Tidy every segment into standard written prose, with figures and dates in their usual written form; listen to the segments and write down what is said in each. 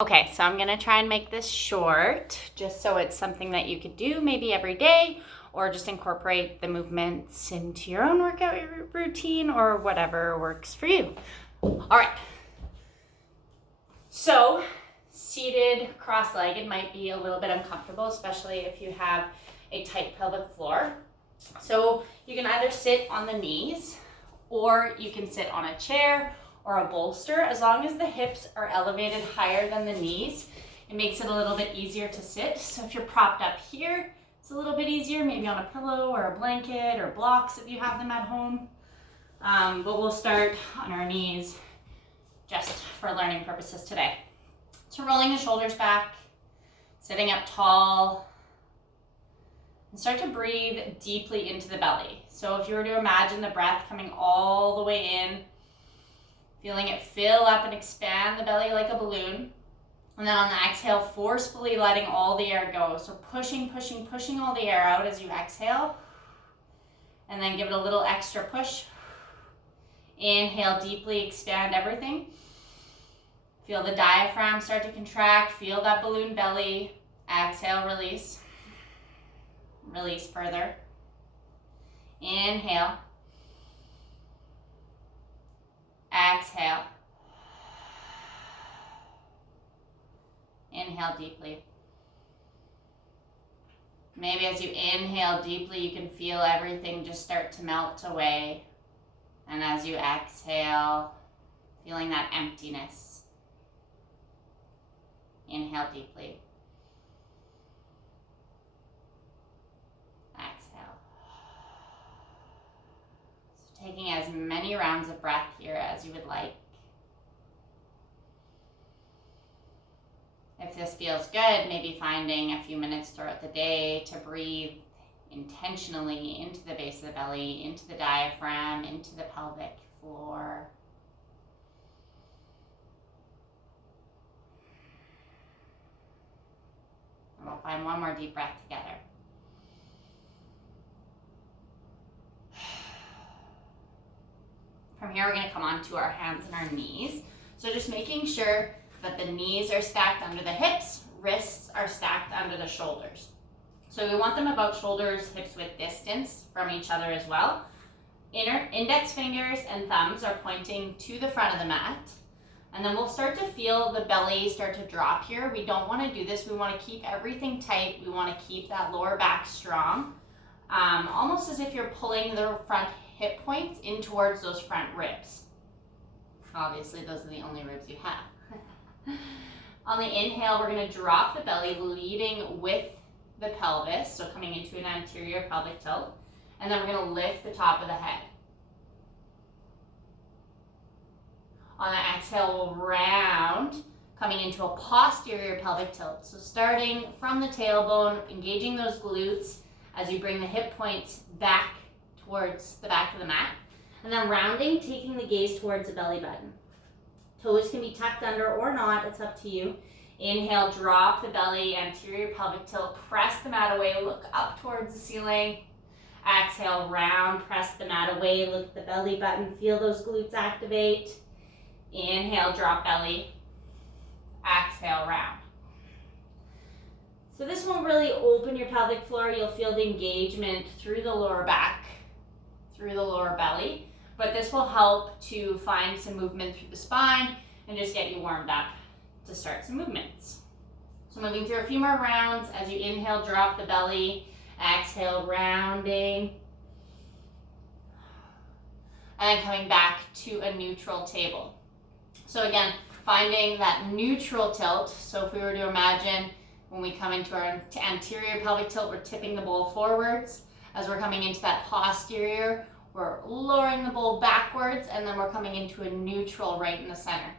Okay, so I'm gonna try and make this short, just so it's something that you could do maybe every day, or just incorporate the movements into your own workout routine, or whatever works for you. All right, so seated cross-legged might be a little bit uncomfortable, especially if you have a tight pelvic floor. So you can either sit on the knees, or you can sit on a chair or a bolster. As long as the hips are elevated higher than the knees, it makes it a little bit easier to sit. So if you're propped up here, it's a little bit easier, maybe on a pillow or a blanket or blocks if you have them at home. But we'll start on our knees just for learning purposes today. So rolling the shoulders back, sitting up tall, and start to breathe deeply into the belly. So if you were to imagine the breath coming all the way in, feeling it fill up and expand the belly like a balloon. And then on the exhale, forcefully letting all the air go. So pushing all the air out as you exhale. And then give it a little extra push. Inhale deeply, expand everything. Feel the diaphragm start to contract. Feel that balloon belly. Exhale, release. Release further. Inhale. Exhale. Inhale deeply. Maybe as you inhale deeply, you can feel everything just start to melt away. And as you exhale, feeling that emptiness. Inhale deeply. Exhale. So taking as many rounds of breath here as you would like. If this feels good, maybe finding a few minutes throughout the day to breathe intentionally into the base of the belly, into the diaphragm, into the pelvic floor. And we'll find one more deep breath together. From here, we're going to come onto our hands and our knees. So just making sure that the knees are stacked under the hips, wrists are stacked under the shoulders. So we want them about shoulders, hips width distance from each other as well. Index fingers and thumbs are pointing to the front of the mat. And then we'll start to feel the belly start to drop here. We don't want to do this. We want to keep everything tight. We want to keep that lower back strong. Almost as if you're pulling the front hip points in towards those front ribs. Obviously, those are the only ribs you have. On the inhale, we're going to drop the belly, leading with the pelvis, so coming into an anterior pelvic tilt. And then we're going to lift the top of the head. On the exhale, we'll round, coming into a posterior pelvic tilt. So starting from the tailbone, engaging those glutes as you bring the hip points back towards the back of the mat. And then rounding, taking the gaze towards the belly button. Toes can be tucked under or not, it's up to you. Inhale, drop the belly, anterior pelvic tilt, press the mat away, look up towards the ceiling. Exhale, round, press the mat away, look at the belly button, feel those glutes activate. Inhale, drop belly. Exhale, round. So this won't really open your pelvic floor. You'll feel the engagement through the lower back, through the lower belly. But this will help to find some movement through the spine and just get you warmed up to start some movements. So moving through a few more rounds. As you inhale, drop the belly. Exhale, rounding. And then coming back to a neutral table. So again, finding that neutral tilt. So if we were to imagine when we come into our anterior pelvic tilt, we're tipping the bowl forwards. As we're coming into that posterior, we're lowering the bowl backwards, and then we're coming into a neutral right in the center.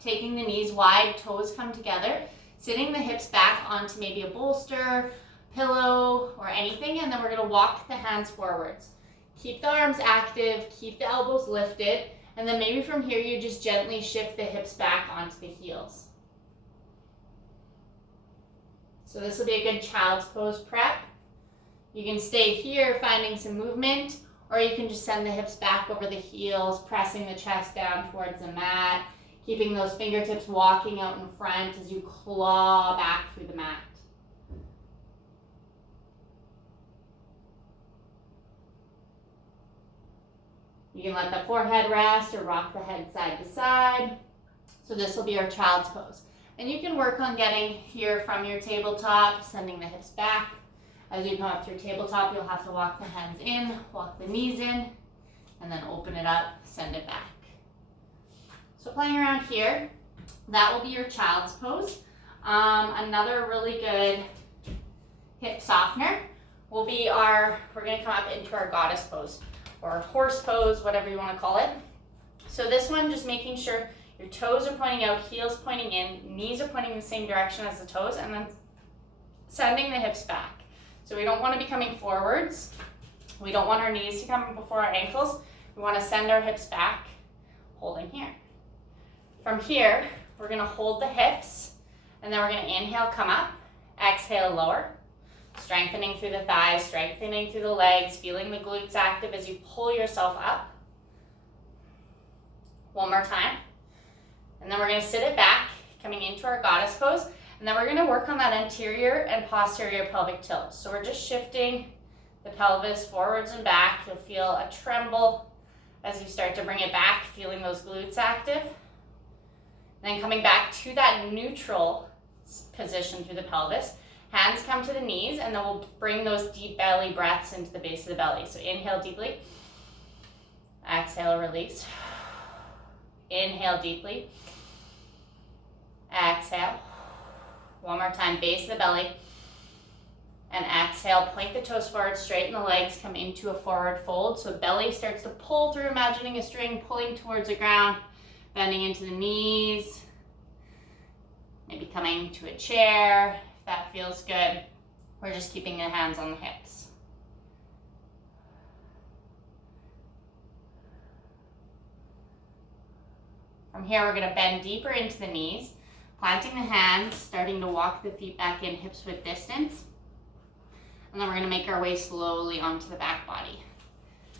Taking the knees wide, toes come together, sitting the hips back onto maybe a bolster, pillow, or anything, and then we're going to walk the hands forwards. Keep the arms active, keep the elbows lifted, and then maybe from here you just gently shift the hips back onto the heels. So this will be a good child's pose prep. You can stay here finding some movement, or you can just send the hips back over the heels, pressing the chest down towards the mat, Keeping those fingertips walking out in front as you claw back through the mat. You can let the forehead rest or rock the head side to side. So this will be our child's pose. And you can work on getting here from your tabletop, sending the hips back. As you come up through tabletop, you'll have to walk the hands in, walk the knees in, and then open it up, send it back. So playing around here, that will be your child's pose. Another really good hip softener will be we're gonna come up into our goddess pose or horse pose, whatever you wanna call it. So this one, just making sure your toes are pointing out, heels pointing in, knees are pointing in the same direction as the toes, and then sending the hips back. So we don't want to be coming forwards. We don't want our knees to come before our ankles. We want to send our hips back, holding here. From here, we're going to hold the hips, and then we're going to inhale, come up, exhale, lower, strengthening through the thighs, strengthening through the legs, feeling the glutes active as you pull yourself up. One more time. And then we're going to sit it back, coming into our goddess pose. And then we're going to work on that anterior and posterior pelvic tilt. So we're just shifting the pelvis forwards and back. You'll feel a tremble as you start to bring it back, feeling those glutes active. Then coming back to that neutral position through the pelvis. Hands come to the knees, and then we'll bring those deep belly breaths into the base of the belly. So inhale deeply. Exhale, release. Inhale deeply. Exhale. One more time, base of the belly. And exhale, point the toes forward, straighten the legs, come into a forward fold. So belly starts to pull through, imagining a string pulling towards the ground, bending into the knees. Maybe coming to a chair, if that feels good. We're just keeping the hands on the hips. From here, we're going to bend deeper into the knees, planting the hands, starting to walk the feet back in, hips width distance. And then we're going to make our way slowly onto the back body.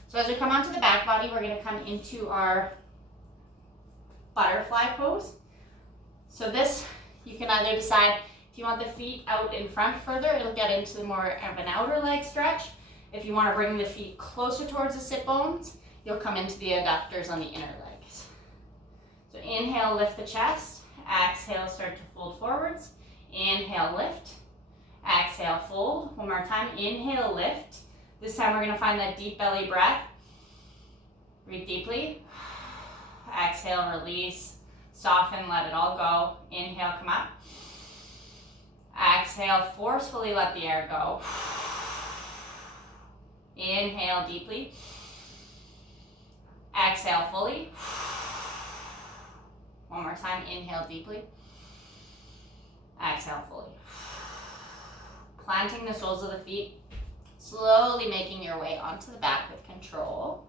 So as we come onto the back body, we're going to come into our butterfly pose. So this, you can either decide if you want the feet out in front further, it'll get into more of an outer leg stretch. If you want to bring the feet closer towards the sit bones, you'll come into the adductors on the inner legs. So inhale, lift the chest. Exhale, start to fold forwards. Inhale, lift. Exhale, fold. One more time. Inhale, lift. This time we're going to find that deep belly breath. Breathe deeply. Exhale, release. Soften, let it all go. Inhale, come up. Exhale, forcefully let the air go. Inhale deeply. Exhale fully. One more time, inhale deeply. Exhale fully. Planting the soles of the feet, slowly making your way onto the back with control.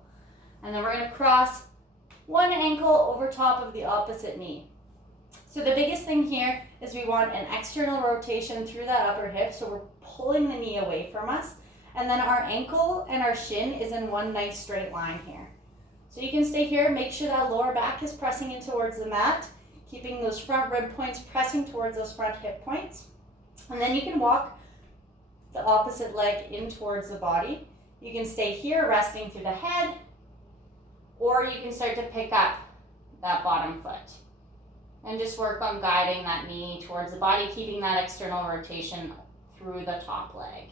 And then we're going to cross one ankle over top of the opposite knee. So the biggest thing here is we want an external rotation through that upper hip, so we're pulling the knee away from us. And then our ankle and our shin is in one nice straight line here. So you can stay here, make sure that lower back is pressing in towards the mat, keeping those front rib points pressing towards those front hip points. And then you can walk the opposite leg in towards the body. You can stay here, resting through the head, or you can start to pick up that bottom foot. And just work on guiding that knee towards the body, keeping that external rotation through the top leg.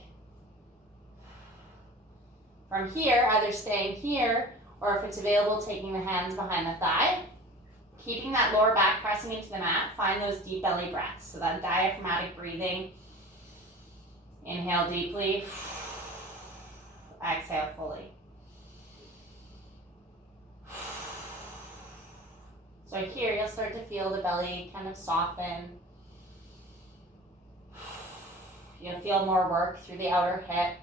From here, either staying here, or if it's available, taking the hands behind the thigh. Keeping that lower back pressing into the mat, find those deep belly breaths. So that diaphragmatic breathing. Inhale deeply. Exhale fully. So here you'll start to feel the belly kind of soften. You'll feel more work through the outer hip.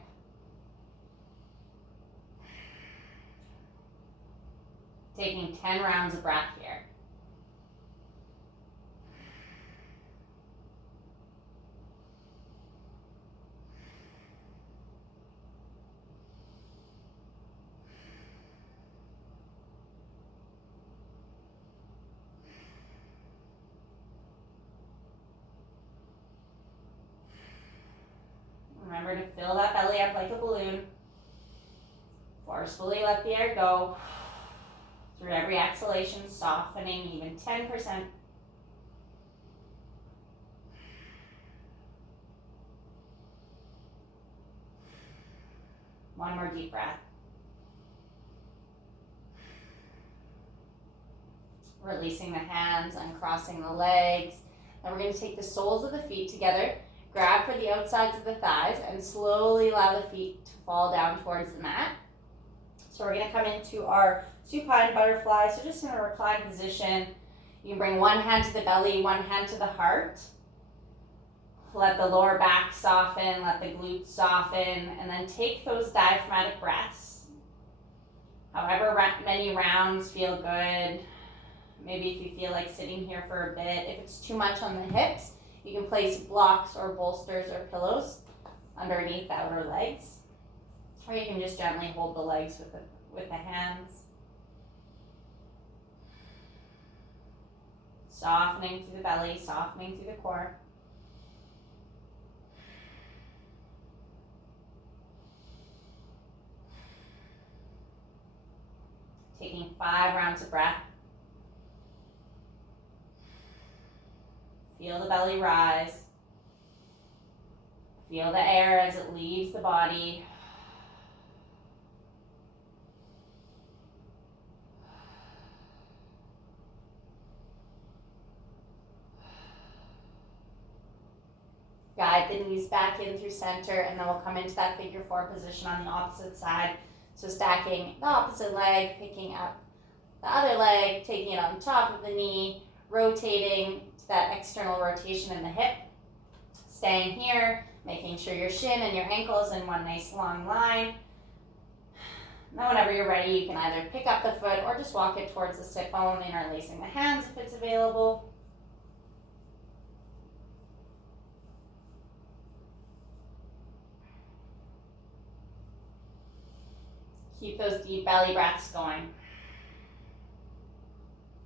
Taking 10 rounds of breath here. Remember to fill that belly up like a balloon. Forcefully let the air go. Through every exhalation, softening even 10%. One more deep breath. Releasing the hands, uncrossing the legs. Then we're going to take the soles of the feet together, grab for the outsides of the thighs, and slowly allow the feet to fall down towards the mat. So we're going to come into our supine butterfly. So just in a reclined position, you can bring one hand to the belly, one hand to the heart. Let the lower back soften, let the glutes soften, and then take those diaphragmatic breaths. However many rounds feel good. Maybe if you feel like sitting here for a bit. If it's too much on the hips, you can place blocks or bolsters or pillows underneath the outer legs. Or you can just gently hold the legs with the hands. Softening through the belly, softening through the core. Taking 5 rounds of breath. Feel the belly rise. Feel the air as it leaves the body. Guide the knees back in through center, and then we'll come into that figure 4 position on the opposite side. So stacking the opposite leg, picking up the other leg, taking it on top of the knee, rotating to that external rotation in the hip. Staying here, making sure your shin and your ankle is in one nice long line. Now whenever you're ready, you can either pick up the foot or just walk it towards the sit bone, interlacing the hands if it's available. Keep those deep belly breaths going.